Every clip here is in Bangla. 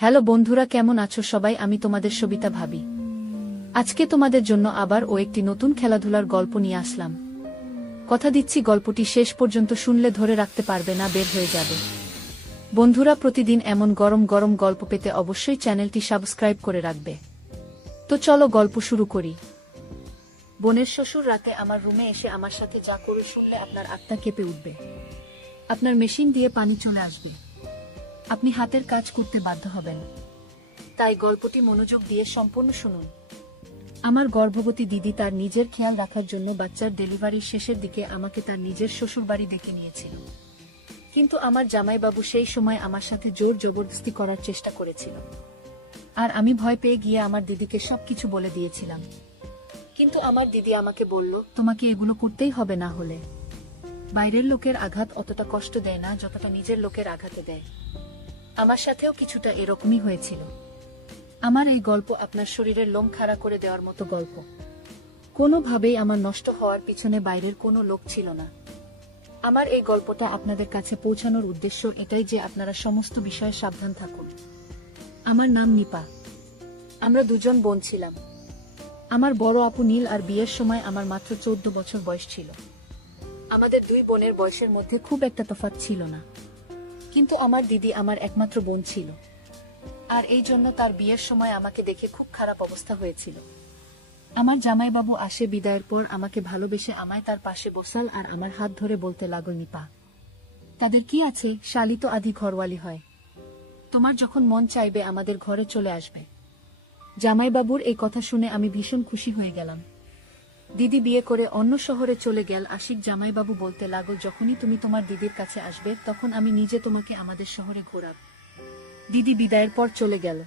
হ্যালো বন্ধুরা, কেমন আছো সবাই? আমি তোমাদের সবিতা ভাবি। আজকে তোমাদের জন্য আবার একটি নতুন খেলাধুলার গল্প নিয়ে আসলাম। কথা দিচ্ছি, গল্পটি শেষ পর্যন্ত শুনলে ধরে রাখতে পারবে না, বের হয়ে যাবে। বন্ধুরা, প্রতিদিন এমন গরম গরম গল্প পেতে অবশ্যই চ্যানেলটি সাবস্ক্রাইব করে রাখবে। তো চলো গল্প শুরু করি। বোনের শ্বশুর রাতে আমার রুমে এসে আমার সাথে যা করে শুনলে আপনার আত্মা কেঁপে উঠবে। আপনার মেশিন দিয়ে পানি চলে আসবে, আপনি হাতের কাজ করতে বাধ্য হবেন। তাই গল্পটি মনোযোগ দিয়ে সম্পূর্ণ শুনুন। আমার গর্ভবতী দিদি তার নিজের খেয়াল রাখার জন্য বাচ্চার ডেলিভারির শেষের দিকে আমাকে তার নিজের শ্বশুরবাড়ি ডেকে নিয়েছিল। কিন্তু আমার জামাইবাবু সেই সময় আমার সাথে জোর জবরদস্তি করার চেষ্টা করেছিল, আর আমি ভয় পেয়ে গিয়ে আমার দিদিকে সবকিছু বলে দিয়েছিলাম। কিন্তু আমার দিদি আমাকে বলল, তোমাকে এগুলো করতেই হবে, না হলে বাইরের লোকের আঘাত অতটা কষ্ট দেয় না যতটা নিজের লোকের আঘাতে দেয়। আমার সাথেও কিছুটা এরকমই হয়েছিল। আমার এই গল্প আপনার শরীরের লোম খাড়া করে দেওয়ার মতো গল্প। কোনোভাবেই আমার নষ্ট হওয়ার পিছনে বাইরের কোনো লোক ছিল না। আমার এই গল্পটা আপনাদের কাছে পৌঁছানোর উদ্দেশ্য এটাই যে আপনারা সমস্ত বিষয়ে সাবধান থাকুন। আমার নাম নিপা। আমরা দুজন বোন ছিলাম। আমার বড় আপু নীল, আর বিয়ের সময় আমার মাত্র 14 বছর বয়স ছিল। আমাদের দুই বোনের বয়সের মধ্যে খুব একটা তফাৎ ছিল না, কিন্তু আমার দিদি আমার একমাত্র বোন ছিল, আর এই জন্য তার বিয়ের সময় আমাকে দেখে খুব খারাপ অবস্থা হয়েছিল। আমার জামাইবাবু আসে বিদায়ের পর আমাকে ভালোবেসে আমায় তার পাশে বসাল আর আমার হাত ধরে বলতে লাগল, নিপা, তাদের কি আছে, শালি তো আধি ঘরওয়ালি হয়, তোমার যখন মন চাইবে আমাদের ঘরে চলে আসবে। জামাইবাবুর এই কথা শুনে আমি ভীষণ খুশি হয়ে গেলাম। দিদি বিয়ে করে অন্য শহরে চলে গেল। আশিক জামাইবাবু বলতে লাগল, যখনই তুমি তোমার দিদির কাছে আসবে তখন আমি নিজে তোমাকে আমাদের শহরে ঘোরাব। দিদি বিদায়ের পর চলে গেল,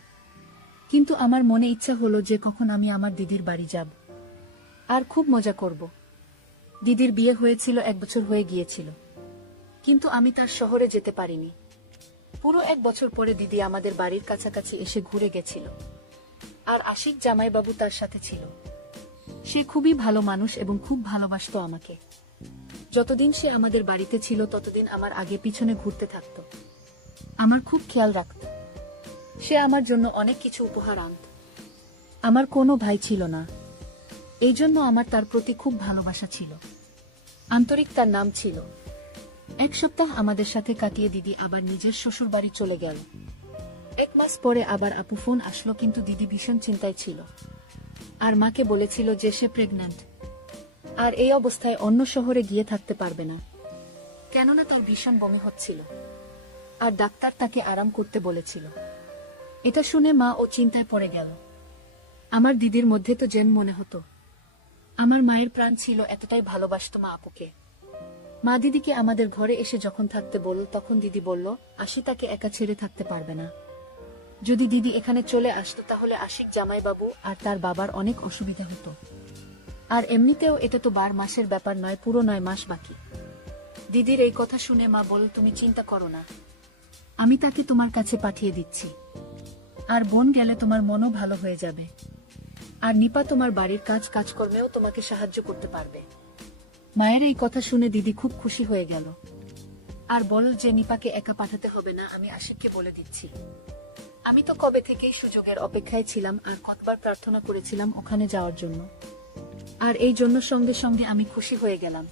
কিন্তু আমার মনে ইচ্ছা হলো যে কখন আমি আমার দিদির বাড়ি যাব আর খুব মজা করব। দিদির বিয়ে হয়েছিল 1 বছর হয়ে গিয়েছিল, কিন্তু আমি তার শহরে যেতে পারিনি। পুরো 1 বছর পরে দিদি আমাদের বাড়ির কাছাকাছি এসে ঘুরে গেছিল, আর আশিক জামাইবাবু তার সাথে ছিল। সে খুবই ভালো মানুষ এবং খুব ভালোবাসতো আমাকে। যতদিন সে আমাদের বাড়িতে ছিল ততদিন আমার আগে পিছনে ঘুরতে থাকত, আমার খুব খেয়াল রাখত। সে আমার জন্য অনেক কিছু উপহার আনত। আমার কোনো ভাই ছিল না, এই জন্য আমার তার প্রতি খুব ভালোবাসা ছিল। আন্তরিক তার নাম ছিল। 1 সপ্তাহ আমাদের সাথে কাটিয়ে দিদি আবার নিজের শ্বশুর বাড়ি চলে গেল। 1 মাস পরে আবার আপু ফোন আসলো, কিন্তু দিদি ভীষণ চিন্তায় ছিল আর মাকে বলেছিল যে সে প্রেগন্যান্ট, আর এই অবস্থায় অন্য শহরে গিয়ে থাকতে পারবে না, কেননা তার ভীষণ বমি হচ্ছিল, আর ডাক্তার তাকে আরাম করতে বলেছিল। এটা শুনে মা ও চিন্তায় পড়ে গেল। আমার দিদির মধ্যে তো যেন মনে হতো আমার মায়ের প্রাণ ছিল, এতটাই ভালোবাসতো মা আপুকে। মা দিদিকে আমাদের ঘরে এসে যখন থাকতে বলল, তখন দিদি বলল, আশি তাকে একা ছেড়ে থাকতে পারবে না। যদি দিদি এখানে চলে আসতো তাহলে আশিক জামাইবাবু আর তার বাবার অনেক অসুবিধা হতো, আর এমনিতেও এটা তো 12 মাসের ব্যাপার নয়, পুরো 9 মাস বাকি। দিদির এই কথা শুনে মা বলল, তুমি চিন্তা করো না, আমি তাকে তোমার কাছে পাঠিয়ে দিচ্ছি, আর বোন গেলে তোমার মনও ভালো হয়ে যাবে, আর নিপা তোমার বাড়ির কাজকর্মেও তোমাকে সাহায্য করতে পারবে। মায়ের এই কথা শুনে দিদি খুব খুশি হয়ে গেল, আর বলল যে নিপাকে একা পাঠাতে হবে না, আমি আশিককে বলে দিচ্ছি। আমি তো কবে থেকেই সুযোগের অপেক্ষায় ছিলাম, আর কতবার প্রার্থনা করেছিলাম ওখানে যাওয়ার জন্য, আর এই জন্য সঙ্গে সঙ্গে আমি খুশি হয়ে গেলাম,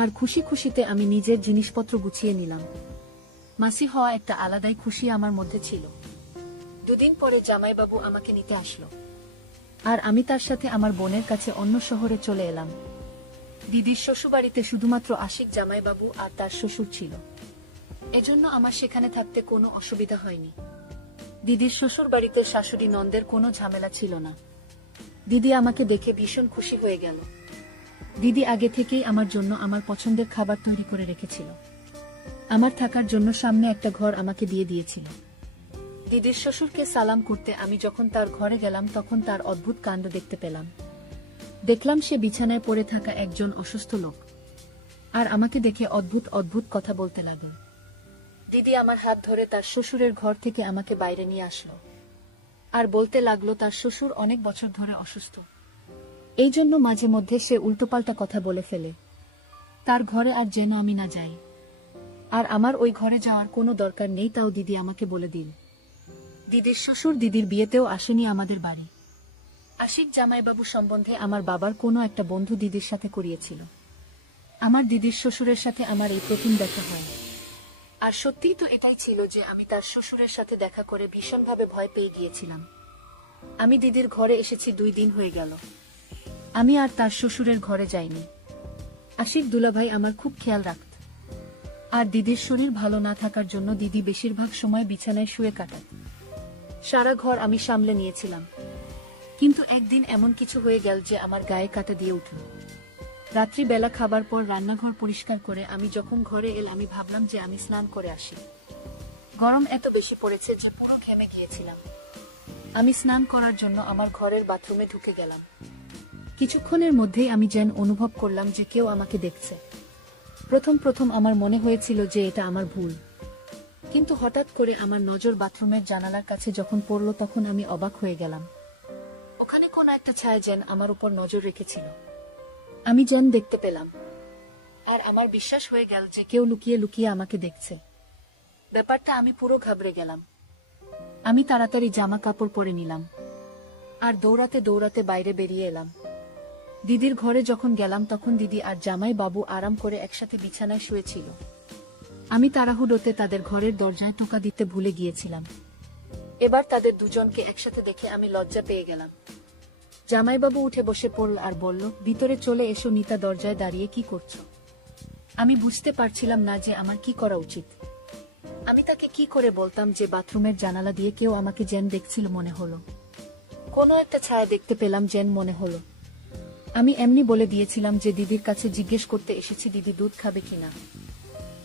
আর খুশি খুশিতে আমি নিজের জিনিসপত্র গুছিয়ে নিলাম। মাসি হওয়া একটা আলাদাই খুশি আমার মধ্যে ছিল। 2 দিন পরে জামাইবাবু আমাকে নিতে আসলো, আর আমি তার সাথে আমার বোনের কাছে অন্য শহরে চলে এলাম। দিদির শ্বশুরবাড়িতে শুধুমাত্র আশিক জামাইবাবু আর তার শ্বশুর ছিল, এজন্য আমার সেখানে থাকতে কোনো অসুবিধা হয়নি। দিদির শ্বশুর বাড়িতে শাশুড়ি নন্দের কোনো ঝামেলা ছিল না। দিদি আমাকে দেখে ভীষণ খুশি হয়ে গেল। দিদি আগে থেকেই আমার জন্য আমার পছন্দের খাবার তৈরি করে রেখেছিল। আমার থাকার জন্য সামনে একটা ঘর আমাকে দিয়ে দিয়েছিল। দিদির শ্বশুরকে সালাম করতে আমি যখন তার ঘরে গেলাম তখন তার অদ্ভুত কাণ্ড দেখতে পেলাম। দেখলাম সে বিছানায় পড়ে থাকা একজন অসুস্থ লোক, আর আমাকে দেখে অদ্ভুত অদ্ভুত কথা বলতে লাগল। দিদি আমার হাত ধরে তার শ্বশুরের ঘর থেকে আমাকে বাইরে নিয়ে আসলো, আর বলতে লাগলো তার শ্বশুর অনেক বছর ধরে অসুস্থ, এই জন্য মাঝে মধ্যে সে উল্টোপাল্টা কথা বলে ফেলে। তার ঘরে আর যেন আমি না যাই, আর আমার ওই ঘরে যাওয়ার কোনো দরকার নেই, তাও দিদি আমাকে বলে দিল। দিদির শ্বশুর দিদির বিয়েতেও আসেনি আমাদের বাড়ি। আশিক জামাইবাবু সম্বন্ধে আমার বাবার কোনো একটা বন্ধু দিদির সাথে করিয়েছিল। আমার দিদির শ্বশুরের সাথে আমার এই প্রথম দেখা হয়। আর সত্যিই তো এটাই ছিল যে আমি তার শ্বশুরের সাথে দেখা করে ভীষণভাবে ভয় পেয়ে গিয়েছিলাম। আমি দিদির ঘরে এসেছি 2 দিন হয়ে গেল। আমি আর তার শ্বশুরের ঘরে যাইনি। আশিক দুলাভাই আমার খুব খেয়াল রাখত। আর দিদির শরীর ভালো না থাকার জন্য দিদি বেশিরভাগ সময় বিছানায় শুয়ে কাটাত। সারা ঘর আমি সামলে নিয়েছিলাম। কিন্তু একদিন এমন কিছু হয়ে গেল যে আমার গায়ে কাঁটা দিয়ে উঠল। রাত্রিবেলা খাবার পর রান্নাঘর পরিষ্কার করে আমি যখন ঘরে আমি ভাবলাম যে আমি স্নান করে আসি। গরম এত বেশি পড়েছে যে পুরো ঘেমে গিয়েছিলাম। আমি স্নান করার জন্য আমার ঘরের বাথরুমে ঢুকে গেলাম। কিছুক্ষণের মধ্যেই আমি যেন অনুভব করলাম যে কেউ আমাকে দেখছে। প্রথম আমার মনে হয়েছিল যে এটা আমার ভুল। কিন্তু হঠাৎ করে আমার নজর বাথরুমের জানালার কাছে যখন পড়ল তখন আমি অবাক হয়ে গেলাম। ওখানে কোন একটা ছায়া যেন আমার উপর নজর রেখেছিল। আমি যেন দেখতে পেলাম। আর আমার বিশ্বাস হয়ে গেল যে কেউ লুকিয়ে লুকিয়ে আমাকে দেখছে। ব্যাপারটা আমি পুরো ঘাবড়ে গেলাম। আমি তাড়াতাড়ি জামা কাপড় পরে নিলাম। আর দৌড়াতে দৌড়াতে বাইরে বেরিয়ে এলাম। দিদির ঘরে যখন গেলাম তখন দিদি আর জামাই বাবু আরাম করে একসাথে বিছানায় শুয়েছিল। আমি তাড়াহুড়োতে তাদের ঘরের দরজায় টোকা দিতে ভুলে গিয়েছিলাম। এবার তাদের দুজনকে একসাথে দেখে আমি লজ্জা পেয়ে গেলাম। জামাইবাবু উঠে বসে পড়ল আর বলল, ভিতরে চলে এসো নিতা, দরজায় দাঁড়িয়ে কি করছো? আমি বুঝতে পারছিলাম না যে আমার কি করা উচিত। আমি তাকে কি করে বলতাম যে বাথরুমের জানালা দিয়ে কেউ আমাকে যেন দেখছিল মনে হলো। কোনো একটা ছায়া দেখতে পেলাম যেন মনে হলো। আমি এমনি বলে দিয়েছিলাম যে দিদির কাছে জিজ্ঞেস করতে এসেছি দিদি দুধ খাবে কিনা।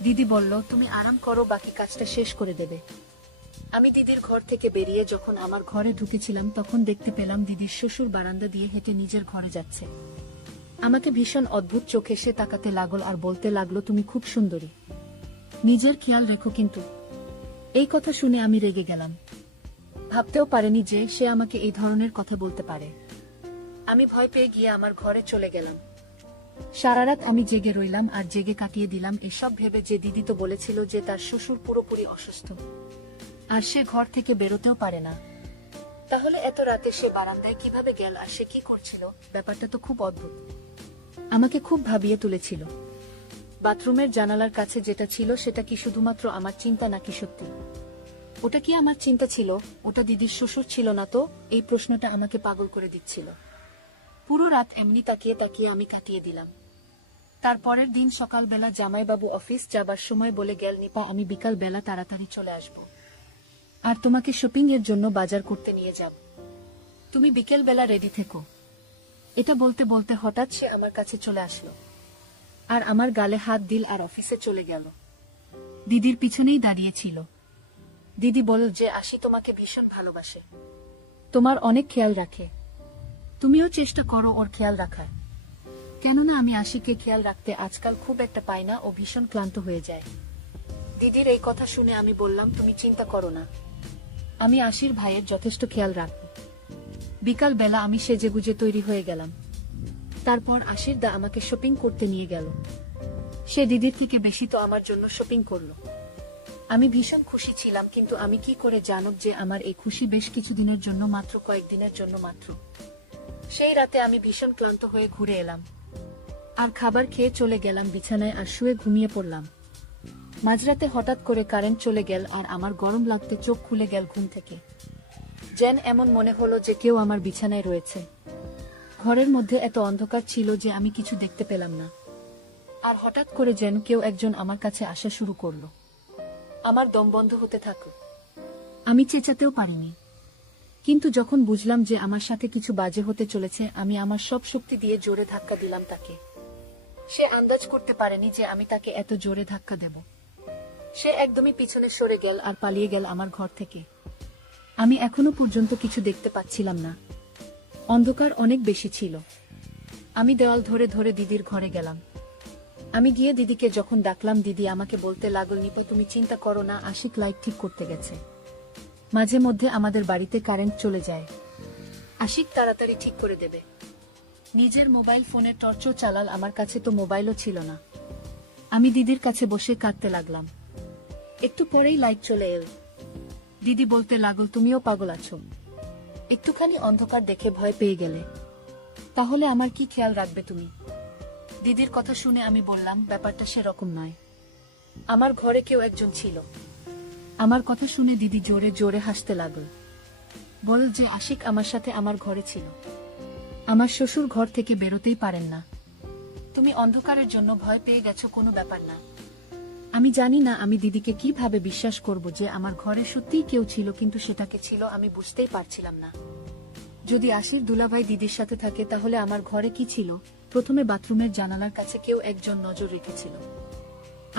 দিদি বলল, তুমি আরাম করো, বাকি কাজটা শেষ করে দেবে। আমি দিদির ঘর থেকে বেরিয়ে যখন আমার ঘরে ঢুকেছিলাম তখন দেখতে পেলাম দিদির শ্বশুর বারান্দা দিয়ে হেঁটে নিজের ঘরে যাচ্ছে। আমাকে ভীষণ অদ্ভুত চোখে সে তাকাতে লাগল আর বলতে লাগলো, তুমি খুব সুন্দরী, নিজের খেয়াল রেখো কিন্তু। এই কথা শুনে আমি রেগে গেলাম। ভাবতেও পারিনি যে সে আমাকে এই ধরনের কথা বলতে পারে। আমি ভয় পেয়ে গিয়ে আমার ঘরে চলে গেলাম। সারা রাত আমি জেগে রইলাম আর জেগে কাটিয়ে দিলাম এসব ভেবে যে দিদি তো বলেছিল যে তার শ্বশুর পুরোপুরি অসুস্থ আর সে ঘর থেকে বেরোতেও পারে না। তাহলে এত রাতে সে বারান্দায় কিভাবে গেল আর সে কি করছিল? ব্যাপারটা তো খুব অদ্ভুত। আমাকে খুব ভাবিয়ে তুলেছিল। বাথরুমের জানালার কাছে যেটা ছিল সেটা কি শুধুমাত্র আমার চিন্তা নাকি সত্যি? ওটা কি আমার চিন্তা ছিল? ওটা দিদির শ্বশুর ছিল না তো? এই প্রশ্নটা আমাকে পাগল করে দিচ্ছিল। পুরো রাত এমনি তাকিয়ে তাকিয়ে আমি কাটিয়ে দিলাম। তারপরের দিন সকালবেলা জামাইবাবু অফিস যাবার সময় বলে গেল, নিপা আমি বিকাল বেলা তাড়াতাড়ি চলে আসব আর তোমাকে শপিং এর জন্য বাজার করতে নিয়ে যাব। তুমি বিকেল বেলা রেডি থেকো। এটা বলতে বলতে হঠাৎ সে আমার কাছে চলে আসলো আর আমার গালে হাত দিল আর অফিসে চলে গেল। দিদির পিছনেই দাঁড়িয়ে ছিল। দিদি বলল যে আশি তোমাকে ভীষণ ভালোবাসে, তোমার অনেক খেয়াল রাখে, তুমিও চেষ্টা করো ওর খেয়াল রাখার। কেননা আমি আশিকে খেয়াল রাখতে আজকাল খুব একটা পাই না, ও ভীষণ ক্লান্ত হয়ে যায়। দিদির এই কথা শুনে আমি বললাম, তুমি চিন্তা করো না, আমি আশির ভাইয়ের যথেষ্ট খেয়াল রাখব। বিকাল বেলা আমি সেজেগুজে তৈরি হয়ে গেলাম। তারপর আশির দা আমাকে শপিং করতে নিয়ে গেল। সে দিদির থেকে বেশি তো আমার জন্য শপিং করলো। আমি ভীষণ খুশি ছিলাম, কিন্তু আমি কি করে জানব যে আমার এই খুশি বেশ কিছুদিনের জন্য, মাত্র কয়েকদিনের জন্য মাত্র। সেই রাতে আমি ভীষণ ক্লান্ত হয়ে ঘুরে এলাম আর খাবার খেয়ে চলে গেলাম বিছানায় আর শুয়ে ঘুমিয়ে পড়লাম। মাঝরাতে হঠাৎ করে কারেন্ট চলে গেল আর আমার গরম লাগতে চোখ খুলে গেল ঘুম থেকে। যেন এমন মনে হলো যে কেউ আমার বিছানায় রয়েছে। ঘরের মধ্যে এত অন্ধকার ছিল যে আমি কিছু দেখতে পেলাম না। আর হঠাৎ করে যেন কেউ একজন আমার কাছে আসা শুরু করলো। আমার দম বন্ধ হতে থাকলো। আমি চেঁচাতেও পারিনি। কিন্তু যখন বুঝলাম যে আমার সাথে কিছু বাজে হতে চলেছে, আমি আমার সব শক্তি দিয়ে জোরে ধাক্কা দিলাম তাকে। সে আন্দাজ করতে পারেনি যে আমি তাকে এত জোরে ধাক্কা দেব। সে একদমই পিছনে সরে গেল আর পালিয়ে গেল আমার ঘর থেকে। আমি এখনো পর্যন্ত কিছু দেখতে পাচ্ছিলাম না। অন্ধকার অনেক বেশি ছিল। আমি দেওয়াল ধরে ধরে দিদির ঘরে গেলাম। আমি গিয়ে দিদিকে যখন ডাকলাম, দিদি আমাকে বলতে লাগল, নিপা তুমি চিন্তা করো না, আশিক লাইট ঠিক করতে গেছে। মাঝে মধ্যে আমাদের বাড়িতে কারেন্ট চলে যায়, আশিক তাড়াতাড়ি ঠিক করে দেবে। নিজের মোবাইল ফোনের টর্চও চালাল, আমার কাছে তো মোবাইলও ছিল না। আমি দিদির কাছে বসে কাঁদতে লাগলাম। একটু পরেই লাইট চলে এল। দিদি বলতে লাগল, তুমিও পাগল আছো, একটুখানি অন্ধকার দেখে ভয় পেয়ে গেলে, তাহলে আমার কি খেয়াল রাখবে তুমি? দিদির কথা শুনে আমি বললাম, ব্যাপারটা সেরকম নয়, আমার ঘরে কেউ একজন ছিল। আমার কথা শুনে দিদি জোরে জোরে হাসতে লাগল, বল যে আশিক আমার সাথে আমার ঘরে ছিল, আমার শ্বশুর ঘর থেকে বেরোতেই পারেন না, তুমি অন্ধকারের জন্য ভয় পেয়ে গেছো, কোনো ব্যাপার না। আমি জানি না আমি দিদিকে কিভাবে বিশ্বাস করব যে আমার ঘরে সত্যিই কেউ ছিল, কিন্তু সেটাকে ছিল আমি বুঝতেই পারছিলাম না। যদি আশির দুলাভাই দিদির সাথে থাকে তাহলে আমার ঘরে কি ছিল? প্রথমে বাথরুমের জানালার কাছে কেউ একজন নজর রেখেছিল,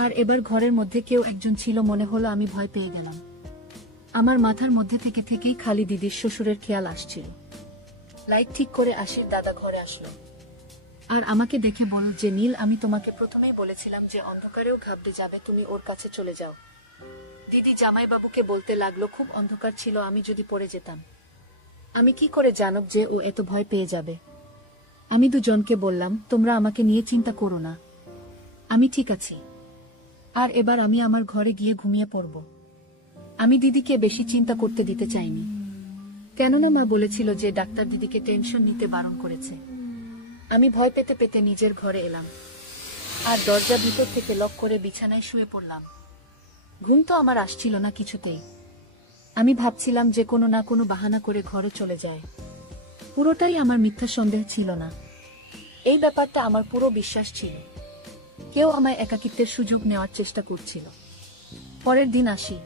আর এবার ঘরের মধ্যে কেউ একজন ছিল, মনে হলো আমি ভয় পেয়ে গেলাম। আমার মাথার মধ্যে থেকে থেকেই খালি দিদির শ্বশুরের খেয়াল আসছিল। লাইট ঠিক করে আশির দাদা ঘরে আসলো আর আমাকে দেখে বলল যে, নীল, আমি তোমাকে প্রথমেই বলেছিলাম যে অন্ধকারেও ঘাবড়ে যাবে, তুমি ওর কাছে চলে যাও। দিদি জামাইবাবুকে বলতে লাগলো, খুব অন্ধকার ছিল, আমি যদি পড়ে যেতাম, আমি কি করে জানব যে ও এত ভয় পেয়ে যাবে? আমি দুজনকে বললাম, তোমরা আমাকে নিয়ে চিন্তা করো না, আমি ঠিক আছি, আর এবার আমি আমার ঘরে গিয়ে ঘুমিয়ে পড়ব। আমি দিদিকে বেশি চিন্তা করতে দিতে চাইনি, কেননা মা বলেছিল যে ডাক্তার দিদিকে টেনশন নিতে বারণ করেছে। আমি ভয় পেতে পেতে নিজের ঘরে এলাম আর দরজা ভিতর থেকে লক করে বিছানায় শুয়ে পড়লাম। ঘুম তো আমার আসছিল না কিছুতেই। আমি ভাবছিলাম যে কোনো না কোনো বাহানা করে ঘরে চলে যায়। পুরোটাই আমার মিথ্যা সন্দেহ ছিল না, এই ব্যাপারটা আমার পুরো বিশ্বাস ছিল। কেউ আমায় একাকিত্বের সুযোগ নেওয়ার চেষ্টা করছিল। পরের দিন আসি,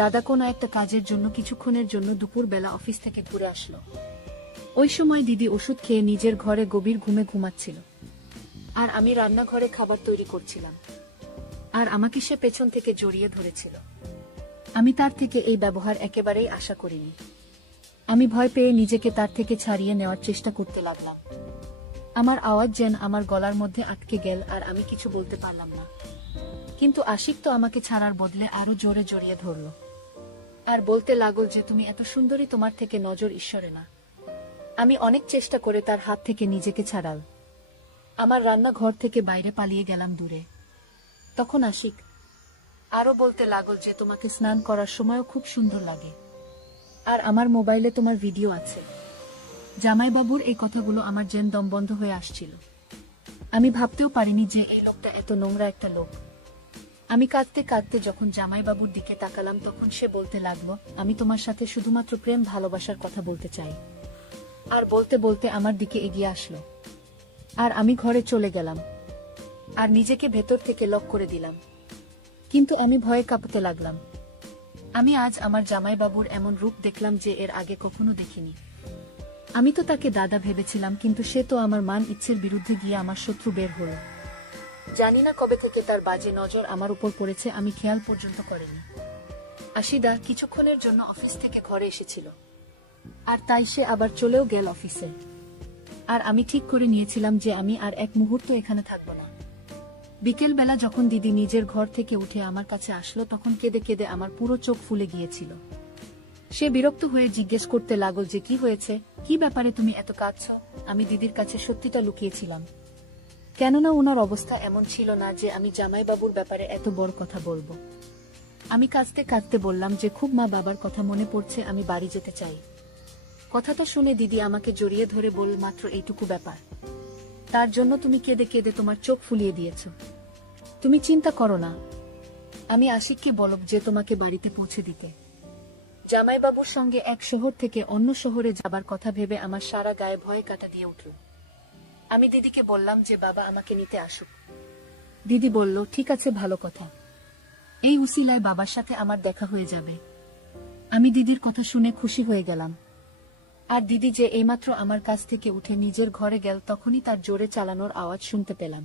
দাদা কোনো একটা কাজের জন্য কিছুক্ষণের জন্য দুপুর বেলা অফিস থেকে ঘুরে আসলো। ওই সময় দিদি ওষুধ খেয়ে নিজের ঘরে গভীর ঘুমে ঘুমাচ্ছিল, আর আমি রান্নাঘরে খাবার তৈরি করছিলাম, আর আমাকে সে পেছন থেকে জড়িয়ে ধরেছিল। আমি তার থেকে এই ব্যবহার একেবারেই আশা করিনি। আমি ভয় পেয়ে নিজেকে তার থেকে ছাড়িয়ে নেওয়ার চেষ্টা করতে লাগলাম। আমার আওয়াজ যেন আমার গলার মধ্যে আটকে গেল আর আমি কিছু বলতে পারলাম না। কিন্তু আশিক তো আমাকে ছাড়ার বদলে আরো জোরে জড়িয়ে ধরল আর বলতে লাগল যে, তুমি এত সুন্দরী, তোমার থেকে নজর ঈশ্বরে না। আমি অনেক চেষ্টা করে তার হাত থেকে নিজেকে ছাড়াল। আমার রান্নাঘর থেকে বাইরে পালিয়ে গেলাম দূরে। তখন আশিক আরো বলতে লাগল যে, তোমাকে স্নান করার সময়ও খুব সুন্দর লাগে, আর আমার মোবাইলে তোমার ভিডিও আছে। জামাইবাবুর এই কথাগুলো আমার যেন দম বন্ধ হয়ে আসছিল। আমি ভাবতেও পারিনি যে এই লোকটা এত নোংরা একটা লোক। আমি কাঁদতে কাঁদতে যখন জামাইবাবুর দিকে তাকালাম, তখন সে বলতে লাগলো, আমি তোমার সাথে শুধুমাত্র প্রেম ভালোবাসার কথা বলতে চাই। আর বলতে বলতে আমার দিকে এগিয়ে আসলো, আর আমি ঘরে চলে গেলাম আর নিজেকে ভেতর থেকে লক করে দিলাম। কিন্তু আমি ভয়ে কাঁপতে লাগলাম। আমি আজ আমার জামাইবাবুর এমন রূপ দেখলাম যে এর আগে কখনো দেখিনি। আমি তো তাকে দাদা ভেবেছিলাম, কিন্তু সে তো আমার মান ইচ্ছের বিরুদ্ধে গিয়ে আমার শত্রু বের হলো। জানি না কবে থেকে তার বাজে নজর আমার উপর পড়েছে, আমি খেয়াল পর্যন্ত করিনি। আশিদা কিছুক্ষণের জন্য অফিস থেকে ঘরে এসেছিল, আর তাই সে আবার চলেও গেল অফিসে। আর আমি ঠিক করে নিয়েছিলাম যে আমি আর এক মুহূর্ত এখানে থাকবো না। বিকেল বেলা যখন দিদি নিজের ঘর থেকে উঠে আমার কাছে আসলো, তখন কেঁদে কেঁদে আমার পুরো চোখ ফুলে গিয়েছিল। সে বিরক্ত হয়ে জিজ্ঞেস করতে লাগল যে, কি হয়েছে, কি ব্যাপারে তুমি এত কাঁদছো? আমি দিদির কাছে সত্যিটা লুকিয়েছিলাম, কেননা ওনার অবস্থা এমন ছিল না যে আমি জামাইবাবুর ব্যাপারে এত বড় কথা বলবো। আমি কাঁদতে কাঁদতে বললাম যে খুব মা বাবার কথা মনে পড়ছে, আমি বাড়ি যেতে চাই। কথাটা শুনে দিদি আমাকে জড়িয়ে ধরে বলল, মাত্র এইটুকু ব্যাপার, তার জন্য তুমি কেঁদে কেঁদে তোমার চোখ ফুলিয়ে দিয়েছ? তুমি চিন্তা করো না, আমি আশিককে বলব যে তোমাকে বাড়িতে পৌঁছে দিতে। জামাইবাবুর সঙ্গে এক শহর থেকে অন্য শহরে যাবার কথা ভেবে আমার সারা গায়ে ভয়ে কাটা দিয়ে উঠল। আমি দিদিকে বললাম যে বাবা আমাকে নিতে আসুক। দিদি বলল, ঠিক আছে, ভালো কথা, এই উসিলায় বাবার সাথে আমার দেখা হয়ে যাবে। আমি দিদির কথা শুনে খুশি হয়ে গেলাম। আর দিদি যে এইমাত্র আমার কাছ থেকে উঠে নিজের ঘরে গেল, তখনই তার জোরে চালানোর আওয়াজ শুনতে পেলাম।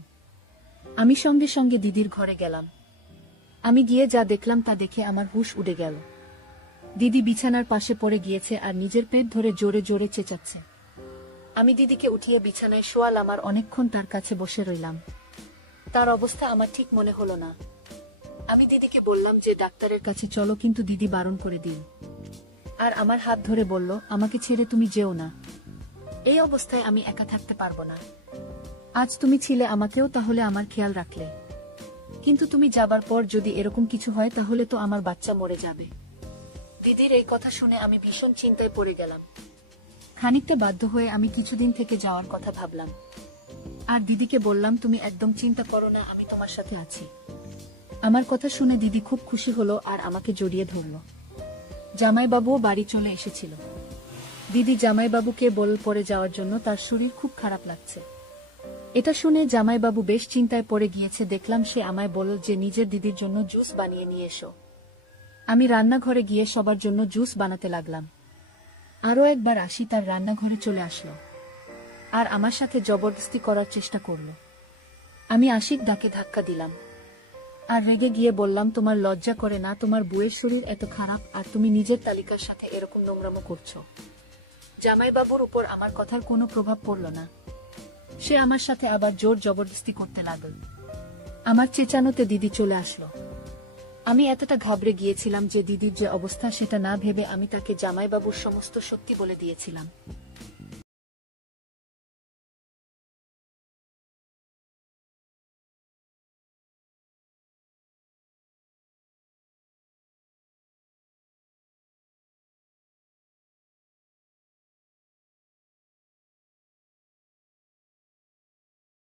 আমি সঙ্গে সঙ্গে দিদির ঘরে গেলাম। আমি গিয়ে যা দেখলাম তা দেখে আমার হুঁশ উড়ে গেল। দিদি বিছানার পাশে পড়ে গিয়েছে আর নিজের পেট ধরে জোরে জোরে চেঁচাচ্ছে। আমি দিদিকে উঠিয়ে বিছানায় শোয়ালাম আর অনেকক্ষণ তার কাছে বসে রইলাম। তার অবস্থা আমার ঠিক মনে হলো না। আমি দিদিকে বললাম যে ডাক্তারের কাছে চলো, কিন্তু দিদি বারণ করে দিল আর আমার হাত ধরে বলল, আমাকে ছেড়ে তুমি যেও না, এই অবস্থায় আমি একা থাকতে পারবো না। আজ তুমি ছিলে আমাকেও তাহলে আমার খেয়াল রাখলে, কিন্তু তুমি যাবার পর যদি এরকম কিছু হয় তাহলে তো আমার বাচ্চা মরে যাবে। দিদির এই কথা শুনে আমি ভীষণ চিন্তায় পড়ে গেলাম। খানিকটা বাধ্য হয়ে আমি কিছুদিন থেকে যাওয়ার কথা ভাবলাম। আর দিদিকে বললাম, তুমি একদম চিন্তা করো না, আমি তোমার সাথে আছি। আমার কথা শুনে দিদি খুব খুশি হলো আর আমাকে জড়িয়ে ধরল। জামাইবাবুও বাড়ি চলে এসেছিল। দিদি জামাইবাবুকে বল পড়ে যাওয়ার জন্য তার শরীর খুব খারাপ লাগছে। এটা শুনে জামাইবাবু বেশ চিন্তায় পড়ে গিয়েছে। দেখলাম সে আমায় বলল যে নিজের দিদির জন্য জুস বানিয়ে নিয়ে এসো। আমি রান্নাঘরে গিয়ে সবার জন্য জুস বানাতে লাগলাম। আরও একবার আসি তার রান্নাঘরে চলে আসলো আর আমার সাথে জবরদস্তি করার চেষ্টা করল। আমি আশিক ডাকে ধাক্কা দিলাম আর রেগে গিয়ে বললাম, তোমার লজ্জা করে না? তোমার বউয়ের শরীর এত খারাপ আর তুমি নিজের তালিকার সাথে এরকম নোংরামো করছো। জামাইবাবুর উপর আমার কথার কোনো প্রভাব পড়ল না। সে আমার সাথে আবার জোর জবরদস্তি করতে লাগল। আমার চেঁচানোতে দিদি চলে আসলো। আমি এতটা ঘাবড়ে গিয়েছিলাম যে দিদির যে অবস্থা সেটা না ভেবে আমি তাকে জামাইবাবুর সমস্ত সত্যি বলে দিয়েছিলাম।